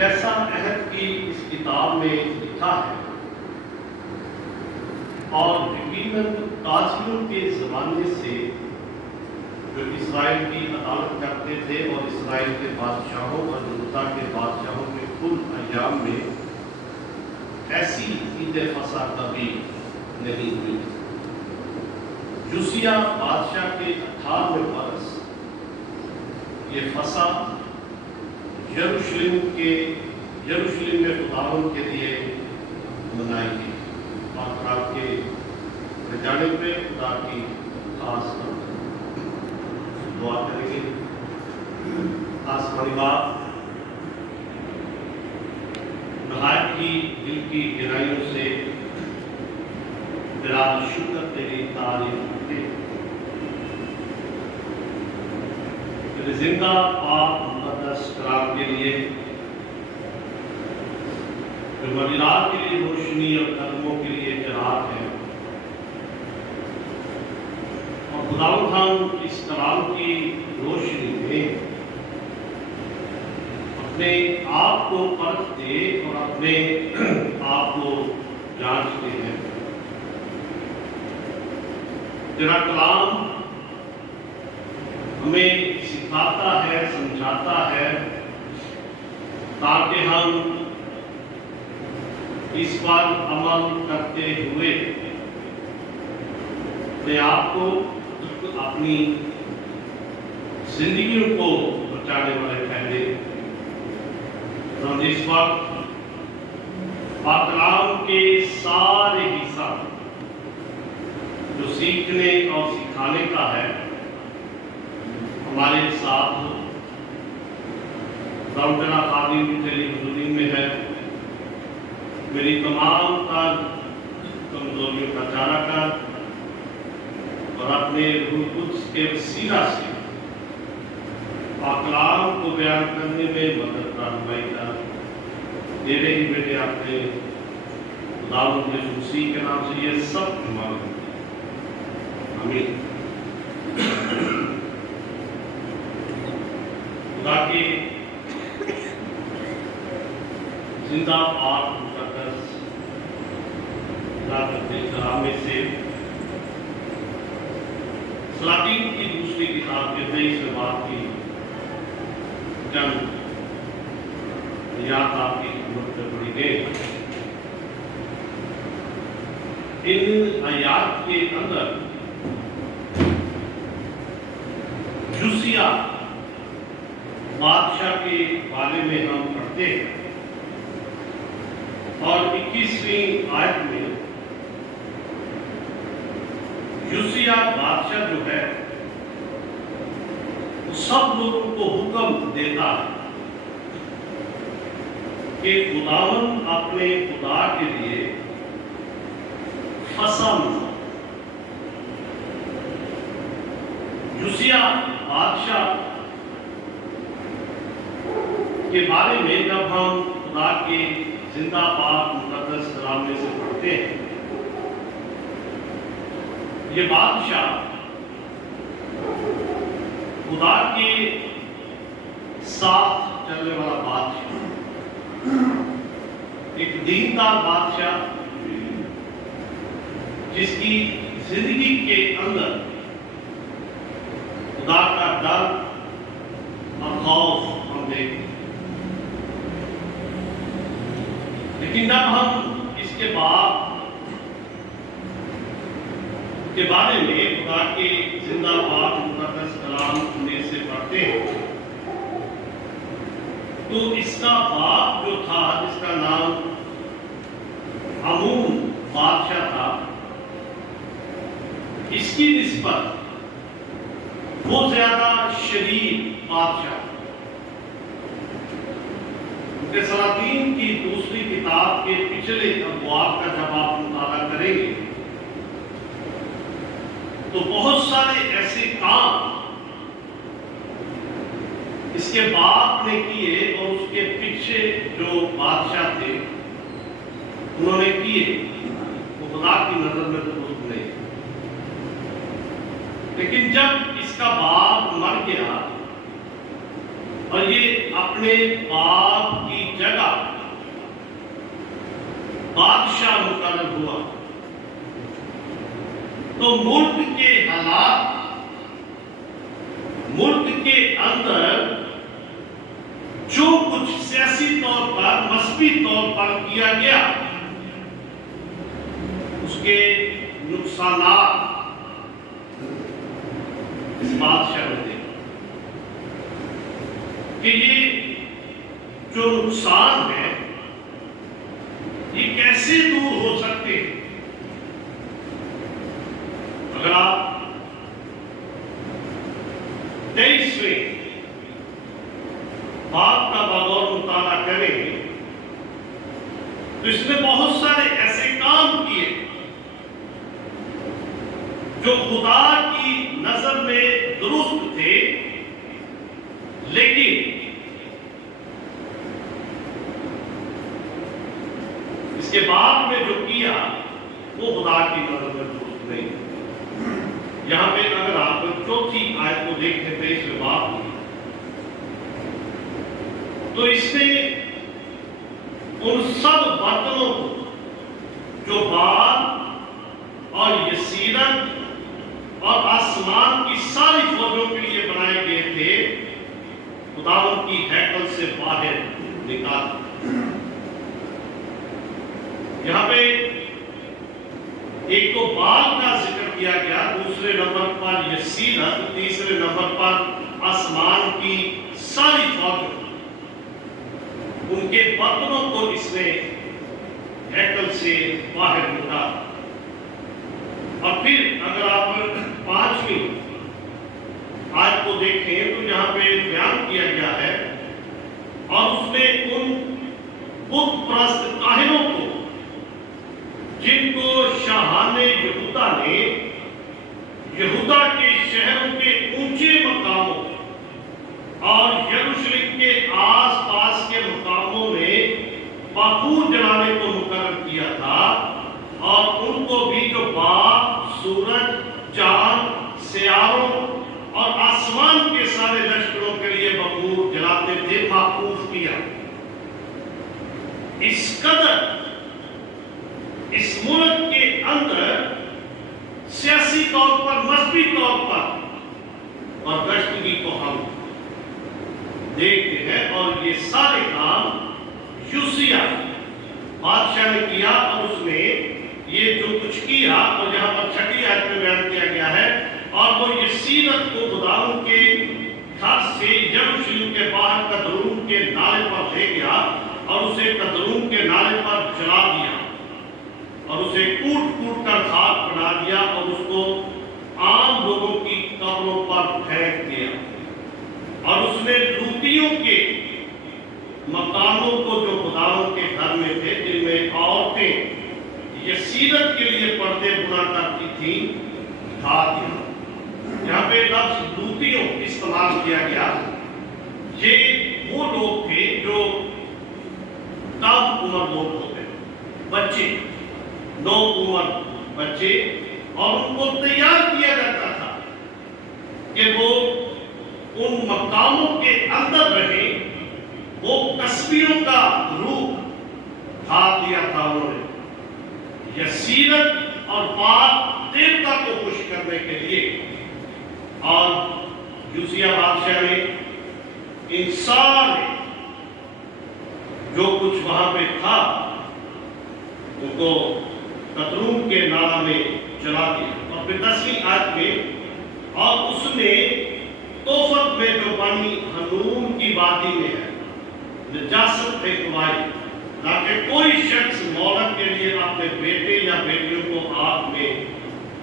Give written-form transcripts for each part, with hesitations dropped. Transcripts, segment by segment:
جیسا عہد کی اس کتاب میں لکھا ہے اور یقیناً قاضیوں کے زمانے سے جو اسرائیل کی عدالت کرتے تھے اور اسرائیل کے بادشاہوں اور یہودا کے بادشاہوں کے کل ایام میں ایسی عید فصح کبھی نہیں ہوئی۔ جوسیہ بادشاہ کے 18ویں برس یہ فصح یروشلم میں خداوند کے لیے منائی گئی۔ پاک کے جانے پہ خدا کی خاص دعا کریں گے۔ آسمانی باپ، نہایت کی دل کی گہرائیوں سے تیرا شکر، تیری تعریف کرتے ہیں۔ تیرے زندہ پاک مقدس کلام کے لیے، جو معجزات کے لیے روشنی اور قدموں کے لیے چراغ ہے، اور خداوند ہم اس کلام کی روشنی میں اپنے آپ کو پرکھتے اور اپنے آپ کو جانچتے ہیں۔ تیرا کلام ہمیں سکھاتا ہے، سمجھاتا ہے، تاکہ ہم اس پر عمل کرتے ہوئے اپنے آپ کو، اپنی زندگیوں کو بچانے والے ٹھہرے۔ ہم اس وقت پاک کلام کے سارے حصہ جو سیکھنے اور سکھانے کا ہے ہمارے ساتھ ہو۔ تیرا خادم تیری حضوری میں ہے، میری تمام تر کمزوریوں کا چارہ کر اور اپنے روح القدس کے وسیلہ سے پاک کلام کو بیان کرنے میں مدد رہنمائی کر۔ تیرے ہی بیٹے اپنے خداوند یسوع مسیح کے نام سے یہ سب مانگتے ہیں، آمین۔ خدا کے زندہ پاک مقدس کلام میں سے سلاطین کی دوسری کتاب کے 23ویں باب کی چند آیات آپ کی خدمت میں پڑھی گئی۔ ان آیات کے اندر جوسیہ بادشاہ کے بارے میں ہم پڑھتے ہیں، اور 21ویں آیت میں جوسیہ بادشاہ جو ہے وہ سب لوگوں کو حکم دیتا ہے کہ خداوند اپنے خدا کے لیے فصح مناؤ۔ جوسیہ بادشاہ کے بارے میں جب ہم خدا کے زندہ پاک مقدس کلام میں سے پڑھتے ہیں، یہ بادشاہ خدا کے ساتھ چلنے والا بادشاہ، ایک دیندار بادشاہ جس کی زندگی کے اندر خدا کا ڈر اور خوف ہم دیکھتے ہیں۔ لیکن جب ہم اس کے بعد کے بارے میں خدا کے زندہ پاک مقدس کلام میں سے پڑھتے ہیں، تو اس کا باپ جو تھا، جس کا نام ہامون بادشاہ تھا، اس کی نسبت وہ زیادہ شریر بادشاہ۔ سلاطین کی دوسری کتاب کے پچھلے ابواب کا جب آپ مطالعہ کریں گے تو بہت سارے ایسے کام اس کے باپ نے کیے اور اس کے پیچھے جو بادشاہ تھے انہوں نے کیے، وہ خدا کی نظر میں درست نہیں۔ لیکن جب اس کا باپ مر گیا اور یہ اپنے باپ کی جگہ تو ملک کے حالات، ملک کے اندر جو کچھ سیاسی طور پر، مذہبی طور پر کیا گیا، اس کے نقصانات اس بادشاہ نے دیکھا کہ یہ جو نقصان ہے یہ کیسے دور ہو سکتے ہیں۔ اگر آپ 23ویں باب کا بغور مطالعہ کریں تو اس نے بہت سارے ایسے کام کیے جو خدا کی نظر میں درست تھے، لیکن اس کے بعد میں جو کیا وہ خدا کی نظر میں درست نہیں۔ یہاں پہ اگر آپ چوتھی آیت کو دیکھیں 23ویں باب کی، تو اس نے ان سب برتنوں کو جو بال اور یسیرت اور آسمان کی ساری فوجوں کے لیے بنائے گئے تھے، خداوند کی ہیکل سے باہر نکال۔ یہاں پہ ایک تو بال کا ذکر کیا گیا، دوسرے نمبر پر یسیرت، تیسرے نمبر پر آسمان کی ساری فوجوں، ان کے برتنوں کو اس نے ہیکل سے باہر نکالا۔ اور پھر اگر آپ 5ویں آیت کو دیکھیں تو یہاں پہ بیان کیا گیا ہے، اور اس نے ان بت پرست کاہنوں کو جن کو شاہان یہودا نے یہودا کے شہروں کے اونچے مقاموں اور یروشلم کے آس پاس کے مقاموں میں بخور جلانے کو مقرر کیا تھا، اور ان کو بھی جو باپ، سورج، چاند، سیاروں اور آسمان کے سارے لشکروں کے لیے بخور جلاتے تھے، محفوظ کیا۔ اس قدر اس ملک کے اندر سیاسی طور پر، مذہبی طور پر اور گشتگی کو ہم دیکھتے ہیں، اور یہ سارے کام یوسیہ بادشاہ نے کیا، اور اس نے یہ جو کچھ کیا، اور یہاں پر 6 آیت میں بیان کیا گیا ہے، اور وہ یسیرت کو خداوند کے گھر سے یروشلم کے باہر قدرون کے نالے پر لے گیا، اور اسے قدرون کے نالے پر جلا دیا، اور اسے کوٹ کوٹ کر خاک بنا دیا، اور اس کو عام لوگوں کی قبروں پر پھینک دیا۔ اور اس نے لوٹیوں کے مکانوں کو جو خداوند کے گھر میں تھے، جن میں عورتیں یسیرت کے لیے پردے بنا کرتی تھیں، ڈھا دیا۔ یہاں پہ لفظ لوٹیوں استعمال کیا گیا، یہ وہ لوگ تھے جو کم عمر لوگ ہوتے، بچے، نو عمر بچے، اور ان کو تیار کیا جاتا تھا کہ وہ ان مقاموں کے اندر رہیں۔ وہ کسبیوں کا روح ڈھا دیا تھا انہوں نے، یسیرت اور پاک دیوتا کو خوش کرنے کے لیے۔ اور یوسیہ بادشاہ نے ان سارے جو کچھ وہاں پہ تھا ان کو قدرون کے نالہ میں جلا دیا۔ اور پھر 10ویں آیت میں، اور اس نے توفت میں جو بنی ہنون کی وادی میں ہے نجاست پھینکوائی، تاکہ کوئی شخص مولد کے لیے اپنے بیٹے یا بیٹیوں کو آگ میں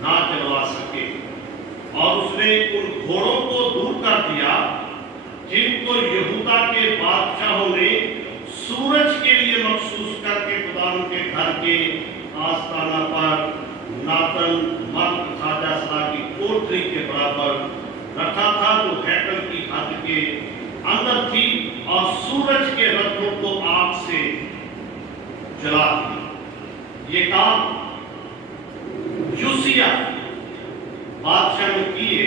نہ جلوا سکے۔ اور اس نے ان گھوڑوں کو دور کر دیا جن کو یہودا کے بادشاہوں نے سورج کے لیے مخصوص کر کے خداوند کے گھر کے آستانہ پر ناتن مرد خواجہ سرا کی کوٹری کے برابر رکھا تھا، جو ہیکل کی حد کے اندر تھی، اور سورج کے رتھوں کو آگ سے جلا دیا۔ یہ کام یوسیہ بادشاہ نے کیے،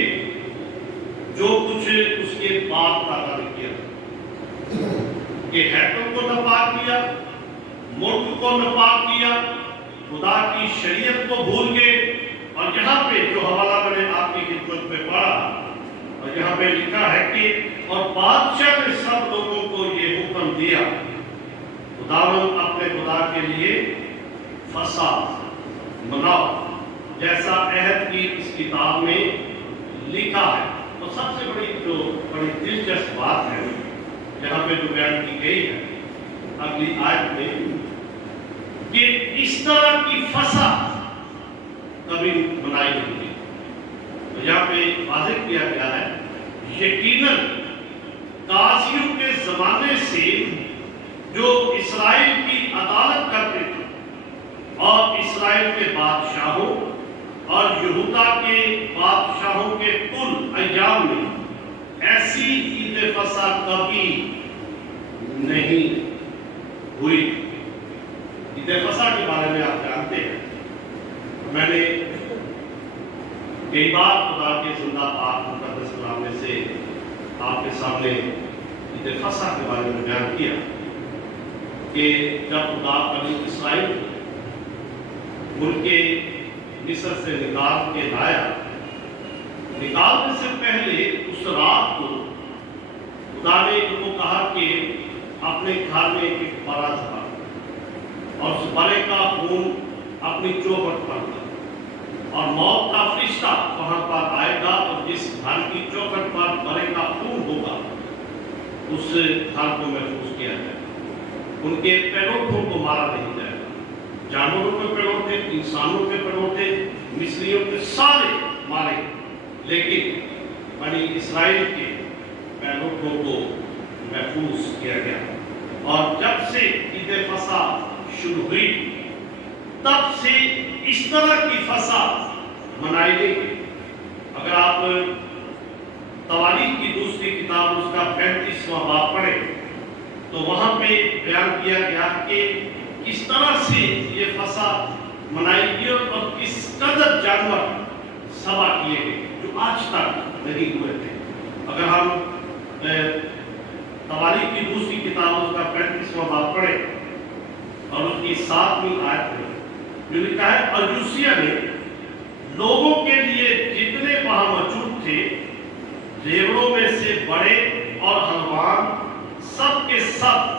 جو کچھ اس کے باپ دادا نے کیا، کہ ہیکل کو ناپاک کیا، ملک کو ناپاک کیا، خدا کی شریعت کو بھول گئے، اور یہاں پہ جو حوالہ میں نے آپ کی خدمت میں پڑھا اور یہاں پہ لکھا ہے کہ اور بادشاہ نے سب لوگوں کو یہ حکم دیا خداوند اپنے خدا کے لیے فسح مناؤ جیسا عہد کی اس کتاب میں لکھا ہے۔ اور سب سے بڑی دلچسپ بات ہے یہاں پہ جو بیان کی گئی ہے اگلی آیت میں کہ اس طرح کی فسح کبھی منائی نہیں گئی۔ تو یہاں پہ واضح کیا گیا ہے یقیناً قاضیوں کے زمانے سے جو اسرائیل کی عدالت کرتے تھے اور اسرائیل کے بادشاہوں اور یہودا کے بادشاہوں کے کل ایام میں ایسی عید فسح کبھی نہیں ہوئی۔ عید فسح کے بارے میں آپ جانتے ہیں، میں نے کئی بار خدا کے زندہ پاک مقدس کلام میں سے آپ کے سامنے عید فسح کے بارے میں بیان کیا کہ جب خدا بنی اسرائیل ملک مصر سے نکال کے لایا، نکالنے سے پہلے اس رات کو خدا نے ان کو کہا کہ اپنے گھر میں ایک بڑا ذبح اور اس بڑے کا خون اپنی چوکھٹ پر کر، اور موت کا فرشتہ وہاں پر آئے گا اور جس گھر کی چوکھٹ پر بڑے کا خون ہوگا اس گھر کو محفوظ کیا جائے گا۔ ان کے پیروکوں کو مارا نہیں جائے گا، جانوروں کے پیڑوں تھے، انسانوں کے پیڑوں تھے، مصریوں کے سارے مارے، لیکن بنی اسرائیل کے پیروکوں کو محفوظ کیا گیا۔ اور جب سے عید فسح شروع ہوئی تب سے اس طرح کی فسح منائی نہیں گئی۔ اگر آپ تواریخ کی دوسری کتاب اس کا 35واں باب پڑھیں تو وہاں پہ بیان کیا گیا کہ کس طرح سے یہ فسح منائی گئی اور کس قدر جانور ذبح کیے گئے جو آج تک نہیں ہوئے تھے۔ اگر ہم تواریخ کی دوسری کتاب اس کا 35واں باب پڑھیں اور اس کی 7ویں آیت میں جو لکھا ہے، اور یوسیہ نے لوگوں کے لیے جتنے وہاں موجود تھے زیوروں میں سے بڑے اور حلوان سب کے سب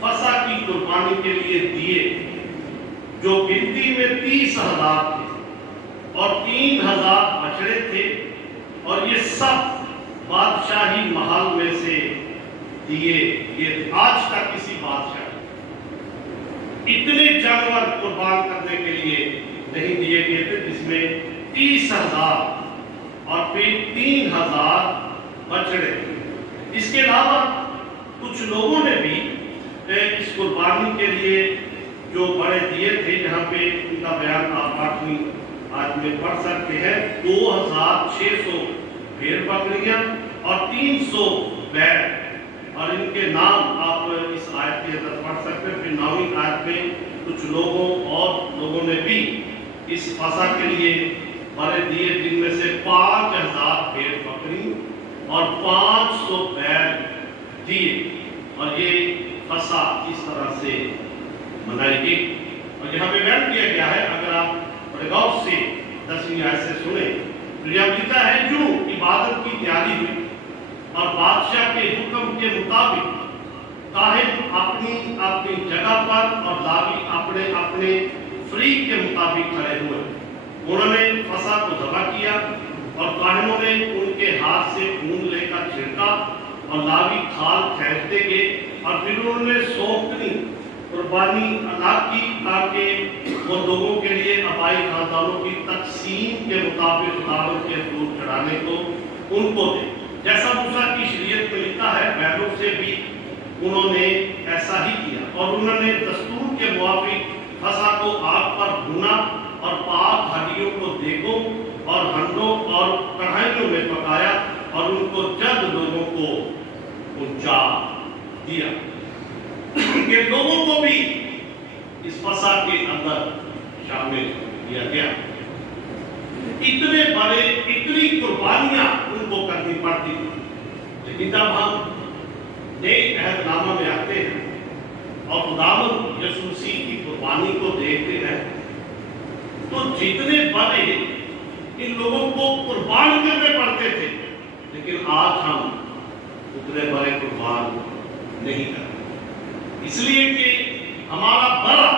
فسح کی قربانی کے لیے دیے، جو گنتی میں 30,000 تھے اور 3,000 بچڑے تھے، اور یہ سب بادشاہی محل میں سے دیے۔ یہ آج تک کسی بادشاہ اتنے جانور قربان کرنے کے لیے نہیں دیے گئے تھے، جس میں 30,000 اور پھر 3,000 بچڑے۔ اس کے علاوہ کچھ لوگوں نے بھی اس قربانی کے لیے جو بڑے دیے تھے، یہاں پہ ان کا بیان آپ 8ویں آیت میں پڑھ سکتے ہیں، 2,600 بھیڑ بکریاں اور 300 بیل، اور ان کے نام آپ اس آیت کے اندر پڑھ سکتے ہیں۔ پھر 9ویں آیت میں کچھ لوگوں نے بھی اس فسح کے لیے بڑے دیے، جن میں سے 5,000 بھیڑ بکری اور 500 بیل دیے، اور یہ فسح اس طرح سے منائی گئی۔ اور یہاں پہ بیان کیا گیا ہے، اگر آپ بڑے غور سے 10ویں آیت سے سنیں تو یہ لکھا ہے، جو عبادت کی تیاری ہوئی اور بادشاہ کے حکم کے مطابق کاہن اپنی اپنی جگہ پر اور لاوی اپنے اپنے فریق کے مطابق کھڑے ہوئے، انہوں نے فسح کو ذبح کیا اور کاہنوں نے ان کے ہاتھ سے خون لے کر چھڑکا اور لاوی کھال کھینچتے گئے، اور پھر انہوں نے سونپنی قربانی ادا کی تاکہ وہ لوگوں کے لیے آبائی خاندانوں کی تقسیم کے مطابق خداوند کے حضور چڑھانے کو ان کو دے، جیسا موسیٰ کی شریعت میں لکھا ہے۔ بیلوں سے بھی انہوں نے ایسا ہی کیا، اور انہوں نے دستور کے موافق فسح کو آگ پر بھونا اور پاک ہڈیوں کو دیگوں اور ہنڈوں اور کڑھائیوں میں پکایا اور ان کو جلد لوگوں کو پہنچا دیا کہ لوگوں کو بھی اس فسح کے اندر شامل کیا گیا۔ اتنے بڑے اتنی قربانیاں ان کو کرنی پڑتی تھی، لیکن جب ہم نئے عہد نامہ میں آتے ہیں اور خداوند یسوع مسیح کی قربانی کو دیکھتے ہیں تو جتنے بڑے ان لوگوں کو قربان کرنے پڑتے تھے، لیکن آج ہم اتنے بڑے قربان نہیں کرتے، اس لیے کہ ہمارا بڑا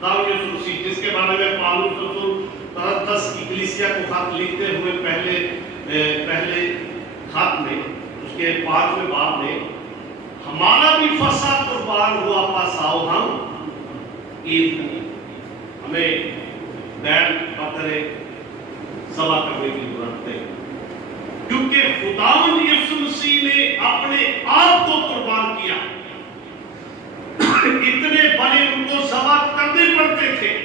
خدا یسوع مسیح، جس کے بارے میں پالوس رسول ترتس کی کلیسیا کو خط لکھتے ہوئے پہلے خط میں اس کے 5ویں باب میں، ہمارا بھی فصح قربان ہوا، پس آؤ ہم عید کریں۔ ہمیں بیل بکرے ذبح کرنے کی ضرورت ہے، کیونکہ خداوند یسوع مسیح نے اپنے آپ کو قربان کیا۔ اتنے بڑے ان کو ذبح کرنے پڑتے تھے،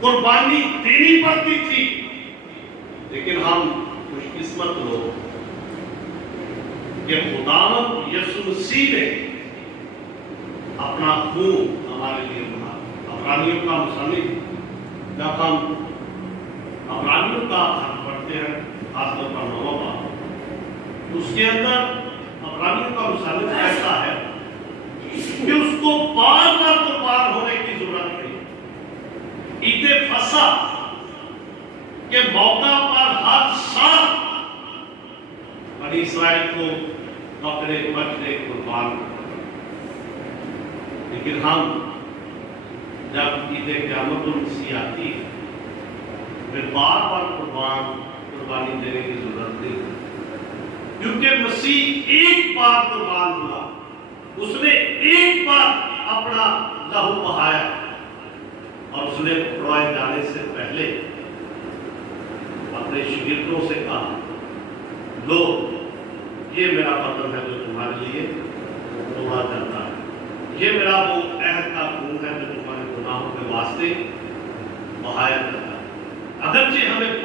قربانی دینی پڑتی تھی، لیکن ہم خوش قسمت لوگ کہ خداوند یسوع مسیح نے اپنا خون ہمارے لیے بہا۔ عبرانیوں کا مصنف جب ہم عبرانیوں کا خط پڑھتے ہیں، خاص طور پر 9واں باب، اس کے اندر عبرانیوں کا مصنف کہتا ہے کہ اس کو بار بار قربان ہونے کی ضرورت نہیں۔ عید فصح کے موقع پر ہر سال بنی اسرائیل کو بکرے بچڑے قربان کرتے، لیکن ہم جب عید قیامت المسیح آتی ہے، پھر بار بار قربانی دینے کی ضرورت نہیں، کیونکہ مسیح ایک بار قربان ہوا، اس نے ایک بار اپنا لہو بہایا، اور اس نے پکڑائے جانے سے پہلے اپنے شاگردوں سے کہا، لو یہ میرا بدن ہے جو تمہارے لیے توڑا جاتا ہے، یہ میرا وہ عہد کا خون ہے جو تمہارے گناہوں کے واسطے بہایا جاتا ہے۔ اگرچہ ہمیں